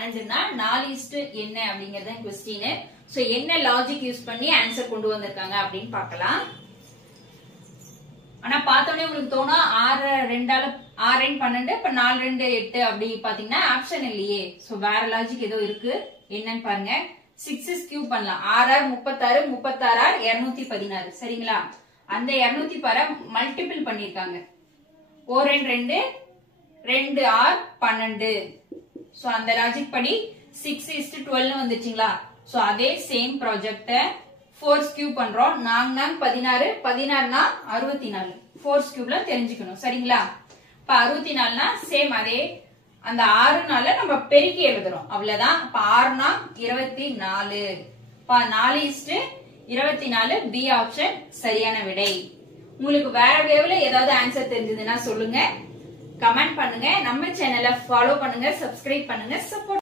12னா 4 என்ன அப்படிங்கறது question. So என்ன லாஜிக் யூஸ் பண்ணி ஆன்சர் கொண்டு வந்திருக்காங்க அப்படின்னு பார்க்கலாம். ஆனா பார்த்தோனே உங்களுக்கு தோணும் 6 2ஆல 6 12 இப்ப 4 2 8 அப்படி பாத்தீங்கன்னா ஆப்ஷன் இல்லையே. சோ வேற லாஜிக் ஏதோ இருக்கு. என்னன்னு பாருங்க. 6 கியூப் பண்ணலாம். 6 36 36 216 சரிங்களா? அந்த 216 மல்டிபிள் பண்ணிருக்காங்க. 4 2 2 6 12. சோ அந்த லாஜிக் படி 6:12 வந்துச்சுங்களா? சோ அதே சேம் ப்ராஜெக்ட 4 கியூப் பண்றோம். 4 16 16 64 4 கியூப்ல தெரிஞ்சுக்கணும் சரிங்களா? இப்ப 64 சேம் அதே அந்த 6 நம்ம பெருக்கி எழுதுறோம் அவ்வளவுதான். இப்ப 6 24. இப்ப 4:24 பி ஆப்ஷன் சரியான விடை. உங்களுக்கு வேற வேவ்ல ஏதாவது ஆன்சர் தெரிஞ்சதுன்னா சொல்லுங்க, கமெண்ட் பண்ணுங்க, நம்ம சேனலை ஃபாலோ பண்ணுங்க, சப்ஸ்கிரைப் பண்ணுங்க, சப்போர்ட்